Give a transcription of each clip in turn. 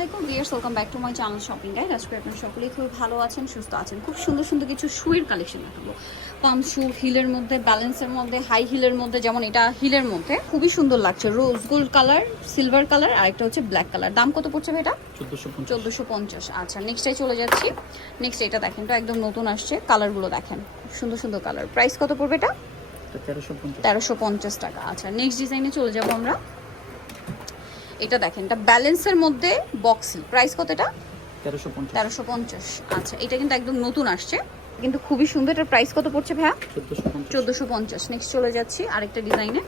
আলাইকুম viewers welcome back to my channel shopping guide. আজকে আপনারা সকলেই খুব ভালো আছেন সুস্থ আছেন খুব সুন্দর সুন্দর কিছু শুয়ের কালেকশন দেখাবো। পাম শু হিলের মধ্যে ব্যালেন্সের মধ্যে হাই হিলের মধ্যে যেমন এটা হিলের মধ্যে খুবই সুন্দর লাগছে। Rose gold colour silver colour আর একটা হচ্ছে ব্ল্যাক কালার। দাম কত পড়ছে এটা? চোদ্দোশো পঞ্চাশ। আচ্ছা নেক্সটে চলে যাচ্ছি। নেক্সট এটা দেখেন তো একদম নতুন আসছে। কালারগুলো দেখেন সুন্দর সুন্দর কালার। প্রাইস কত পড়বে এটা? তেরোশো পঞ্চাশ। টাকা। আচ্ছা নেক্সট ডিজাইনে চলে যাব আমরা। এটা দেখেন এটা ব্যালেন্সের মধ্যে বক্সি প্রাইস কত এটা? তেরোশো পঞ্চাশ। আচ্ছা এটা কিন্তু একদম নতুন আসছে। কিন্তু খুবই সুন্দর এটার প্রাইস কত পড়ছে ভাইয়া? চোদ্দোশো পঞ্চাশ। চোদ্দোশো পঞ্চাশ। নেক্সট চলে যাচ্ছি আরেকটা ডিজাইনে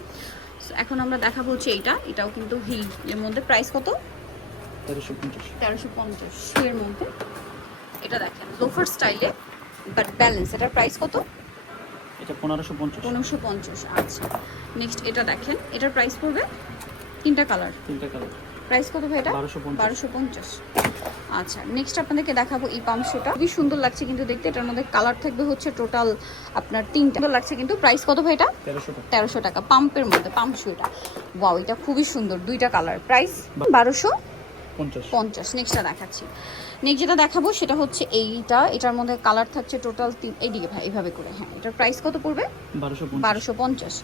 এখন আমরা দেখাবো হচ্ছে এইটা। এটাও কিন্তু হিল এর মধ্যে প্রাইস কত? তেরোশো পঞ্চাশ। তেরোশো পঞ্চাশ। এর মধ্যে। এটা দেখেন লোফার স্টাইলে বাট ব্যালেন্স এটার প্রাইস কত? এটা পনেরোশো পঞ্চাশ। পনেরোশো পঞ্চাশ। আচ্ছা। নেক্সট এটা দেখেন এটার প্রাইস পড়বে? তিনটা কালার তিনটা কালার প্রাইস কত ভাই এটা? বারোশো পঞ্চাশ। বারোশো পঞ্চাশ। আচ্ছা নেক্সট আপনাদেরকে দেখাবো এই পাম্পশোটা খুবই সুন্দর লাগছে কিন্তু দেখতে। এটার মধ্যে কালার থাকবে হচ্ছে টোটাল আপনার তিনটা। সুন্দর লাগছে কিন্তু। প্রাইস কত ভাই এটা? 1300 টাকা। তেরোশো টাকা। পাম্পের মধ্যে পাম্প শু এটা ওয়াও এটা খুবই সুন্দর। দুইটা কালার প্রাইস বারোশো। পঞ্চাশ। পঞ্চাশ। নেক্সটটা দেখাচ্ছি। নেক্সট যেটা দেখাবো সেটা হচ্ছে এইটা। এটার মধ্যে কালার থাকছে টোটাল তিন এইদিকে ভাই এইভাবে করে হ্যাঁ এটার প্রাইস কত পড়বে? বারোশো পঞ্চাশ।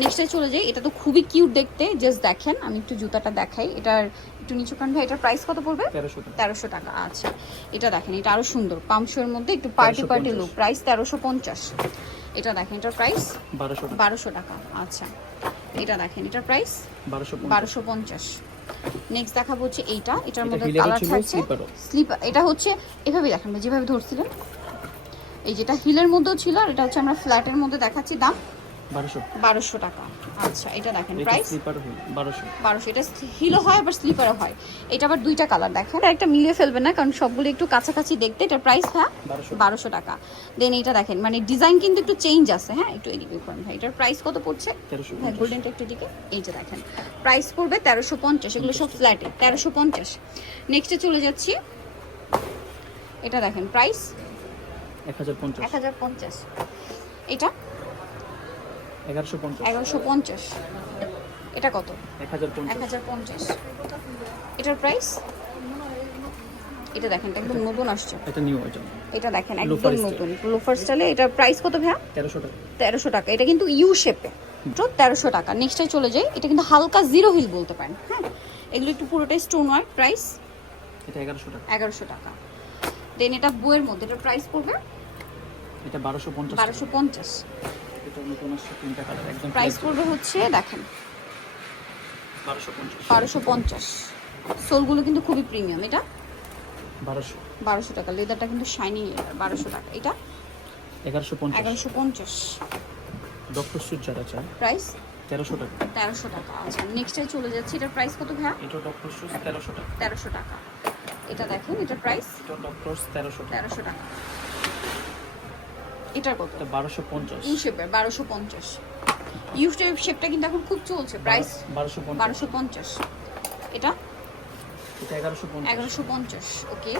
নেক্সটে চলে যাই এটা তো খুবই কিউট দেখতে জাস্ট দেখেন আমি একটু জুতাটা দেখাই। এটার একটু নিচু কান ভাই এটার প্রাইস কত পড়বে? তেরোশো টাকা। আচ্ছা। এটা দেখেন এটা আরও সুন্দর পামশোর মধ্যে একটু পার্টি পার্টি 1350 লুক প্রাইস তেরোশো পঞ্চাশ। এটা দেখেন এটার প্রাইস বারোশো টাকা। আচ্ছা। এটা দেখেন এটার প্রাইস বারোশো পঞ্চাশ। নেক্সট দেখাবো হচ্ছে এইটা। এটার মধ্যে কালার থাকছে। স্লিপার এটা হচ্ছে এভাবে দেখান যেভাবে ধরছিলেন। এই যেটা হিলের মধ্যেও ছিল আর এটা হচ্ছে আমরা ফ্ল্যাটের মধ্যে দেখাচ্ছি দাম বারোশো। বারোশো টাকা। আচ্ছা এটা দেখেন প্রাইস স্লিপার বারোশো। বারোশো এটা হিলও হয় আবার স্লিপারও হয়। এটা আবার দুইটা কালার দেখেন। একটা মিলিয়ে ফেলবে না কারণ সবগুলো একটু কাছাকাছি দেখতে এটা প্রাইস হ্যাঁ? বারোশো। বারোশো টাকা। দেন এটা দেখেন মানে ডিজাইন কিন্তু একটু চেঞ্জ আছে হ্যাঁ? একটু এদিকে করেন ভাই এটার প্রাইস কত পড়ছে? তেরোশো হ্যাঁ পঞ্চাশ। গোল্ডেনটা একটু দিকে এই যে দেখেন প্রাইস পড়বে তেরোশো পঞ্চাশ এগুলো সব ফ্ল্যাটে তেরোশো পঞ্চাশ। নেক্সটে চলে যাচ্ছি। এটা দেখেন প্রাইস এক হাজার পঞ্চাশ। এক হাজার পঞ্চাশ। এটা? এগারোশো পঞ্চাশ। এগারোশো পঞ্চাশ। এটা কত? এক হাজার এক হাজার পঞ্চাশ। এটার প্রাইস এটা দেখেন এটা একদম নতুন আসছে। এটা নিউ এটা এটা দেখেন একদম নতুন। লোফার স্টাইলে এটার প্রাইস কত ভাইয়া? তেরোশো টাকা। তেরোশো টাকা। এটা কিন্তু ইউ শেপে তেরোশো টাকা। নেক্সটে চলে যাই। এটা কিন্তু হালকা জিরো হিল বলতে পারেন হ্যাঁ? এগুলো একটু পুরোটাই স্টোন ওয়ার্ক প্রাইস এটা এগারোশো টাকা। এগারোশো টাকা। দেন এটা বইয়ের মধ্যে এটা প্রাইস পড়বে? এটা বারোশো পঞ্চাশ টাকা। বারোশো পঞ্চাশ। এটা নতুন আসছে তিনটা কালার একদম প্রাইস পড়বে হচ্ছে দেখেন। বারোশো পঞ্চাশ। সোলগুলো কিন্তু খুবই প্রিমিয়াম এটা? বারোশো। বারোশো টাকা লেদারটা কিন্তু শাইনি বারোশো টাকা। এটা? এগারোশো পঞ্চাশ। এগারোশো পঞ্চাশ। ডক্টর সুট যারা প্রাইস তেরোশো টাকা। তেরোশো টাকা আচ্ছা নেক্সটে চলে যাচ্ছে এটার প্রাইস কত ভাইয়া? এটা ডক্টর সুজ তেরোশো টাকা। তেরোশো টাকা। এটা দেখেন এটার প্রাইস এটা ডক্টর তেরোশো তেরোশো টাকা। এটার কত? এটা বারোশো পঞ্চাশ। ইউ শেপের বারোশো পঞ্চাশ। ইউ শেপ শেপটা কিন্তু এখন খুব চলছে প্রাইস বারোশো পঞ্চাশ। বারোশো পঞ্চাশ। এটা? এটা এগারোশো পঞ্চাশ। এগারোশো পঞ্চাশ ওকে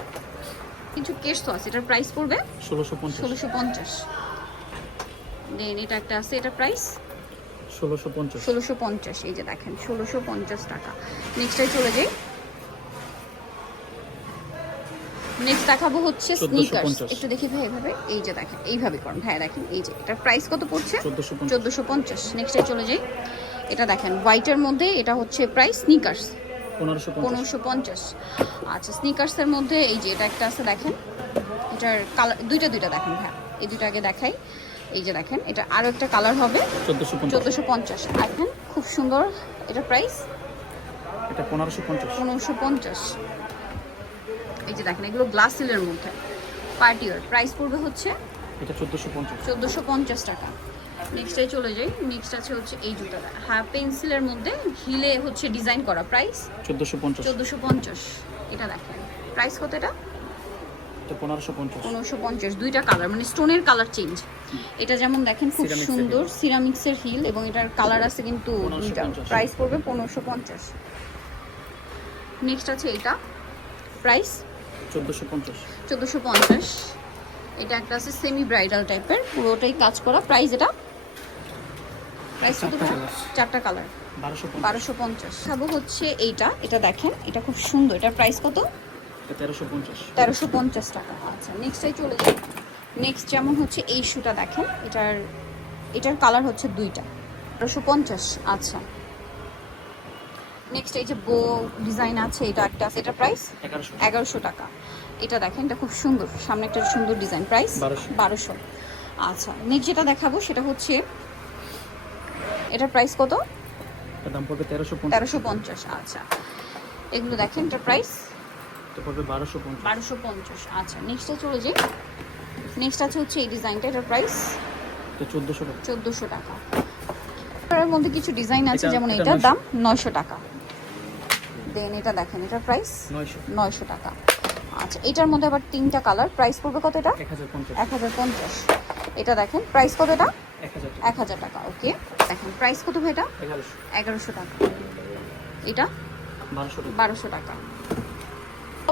কিছু কেস তো আছে এটার প্রাইস পড়বে? ষোলোশো পঞ্চাশ। ষোলোশো পঞ্চাশ। দেন এটা একটা আছে এটার প্রাইস ষোলোশো পঞ্চাশ। ষোলোশো পঞ্চাশ এই যে দেখেন ষোলোশো পঞ্চাশ টাকা। নেক্সটে চলে যাই। নেক্সট দেখাবো হচ্ছে স্নিকার্স একটু দেখি ভাই এভাবে। এই যে দেখেন এইভাবে করুন। ভাই দেখেন এই যে এটার প্রাইস কত পড়ছে? চোদ্দোশো পঞ্চাশ। নেক্সটে চলে যাই। এটা দেখেন হোয়াইটের মধ্যে এটা হচ্ছে প্রাইস স্নিকার্স পনেরোশো পঞ্চাশ। আচ্ছা স্নিকার্সের মধ্যে এই যে এটা একটা আছে দেখেন। এটার কালার দুইটা দুইটা দেখেন হ্যাঁ এই দুইটা আগে দেখাই। এই যে দেখেন এটা আরও একটা কালার হবে। চোদ্দোশো পঞ্চাশ। চোদ্দোশো পঞ্চাশ। দেখেন খুব সুন্দর এটা প্রাইস এটা পনেরোশো পঞ্চাশ। পনেরোশো পঞ্চাশ। এই যে দেখেন এগুলো গ্লাস সিলের মধ্যে। পার্টিওর প্রাইস পড়বে হচ্ছে এটা চোদ্দোশো পঞ্চাশ। চোদ্দোশো পঞ্চাশ টাকা। নেক্সটে চলে যাই। নেক্সট আছে হচ্ছে এই জুতাটা হ্যাঁ পেন্সিলের মধ্যে হিলে হচ্ছে ডিজাইন করা প্রাইস চোদ্দোশো পঞ্চাশ। চোদ্দোশো পঞ্চাশ। এটা দেখেন। প্রাইস কত এটা? পনেরোশো পঞ্চাশ। দুইটা কালার মানে স্টোনের কালার চেঞ্জ এটা যেমন দেখেন খুব সুন্দর সিরামিক্সের হিল এবং এটার কালার আছে কিন্তু প্রাইস পড়বে পনেরোশো পঞ্চাশ। নেক্সট আছে এটা। প্রাইস চোদ্দোশো পঞ্চাশ। চোদ্দোশো পঞ্চাশ। এটা একটা আছে সেমি ব্রাইডাল টাইপের পুরোটাই কাজ করা। প্রাইস এটা? প্রাইস কত চারটা কালার বারোশো পঞ্চাশ। খাব হচ্ছে এইটা এটা দেখেন এটা খুব সুন্দর। এটার প্রাইস কত? তেরোশো পঞ্চাশ। তেরোশো পঞ্চাশ টাকা। আচ্ছা নেক্সটটাই চলে যাই। নেক্সট যেমন হচ্ছে এই শুটা দেখেন এটার এটার কালার হচ্ছে দুইটা। তেরোশো পঞ্চাশ আচ্ছা। নেক্সট এই যে বো ডিজাইন আছে এটা একটা আছে এটার প্রাইস এগারোশো। টাকা। এটা দেখেন এটা খুব সুন্দর সামনে একটা সুন্দর ডিজাইন প্রাইস বারোশো। আচ্ছা নেক্সট যেটা দেখাবো সেটা হচ্ছে এটার প্রাইস কত? দাম পড়বে তেরোশো পঞ্চাশ। তেরোশো পঞ্চাশ আচ্ছা। এগুলো দেখেন এটার প্রাইস এটা পড়বে বারোশো বারোশো পঞ্চাশ আচ্ছা। নেক্সটে চলে যাই। নেক্সট আছে হচ্ছে এই ডিজাইনটা এটার প্রাইস এটা চোদ্দোশো টাকা। চোদ্দোশো টাকা। এর মধ্যে কিছু ডিজাইন আছে যেমন এটার দাম নয়শো টাকা। দেন এটা দেখেন এটার প্রাইস নয়শো। টাকা। আচ্ছা এটার মধ্যে আবার তিনটা কালার প্রাইস পড়বে কত এটা? এক হাজার পঞ্চাশ। এটা দেখেন প্রাইস কত এটা? এক হাজার টাকা। ওকে দেখেন প্রাইস কত ভাই এটা? এগারোশো। টাকা। এটা? বারোশো টাকা।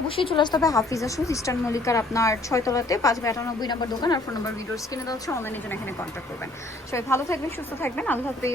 অবশ্যই চলে আসতে হবে হাফিজা শুজ ইস্টার্ন মল্লিকার আপনার ছয়তলাতে পাঁচ বাই আটানব্বই নম্বর দোকান আর ফোন নম্বর ভিডিওস কিনে দেওয়া হচ্ছে অনলাইনের জন্য এখানে কন্ট্যাক্ট করবেন। সবাই ভালো থাকবেন সুস্থ থাকবেন আল্লাহ হাফিজ।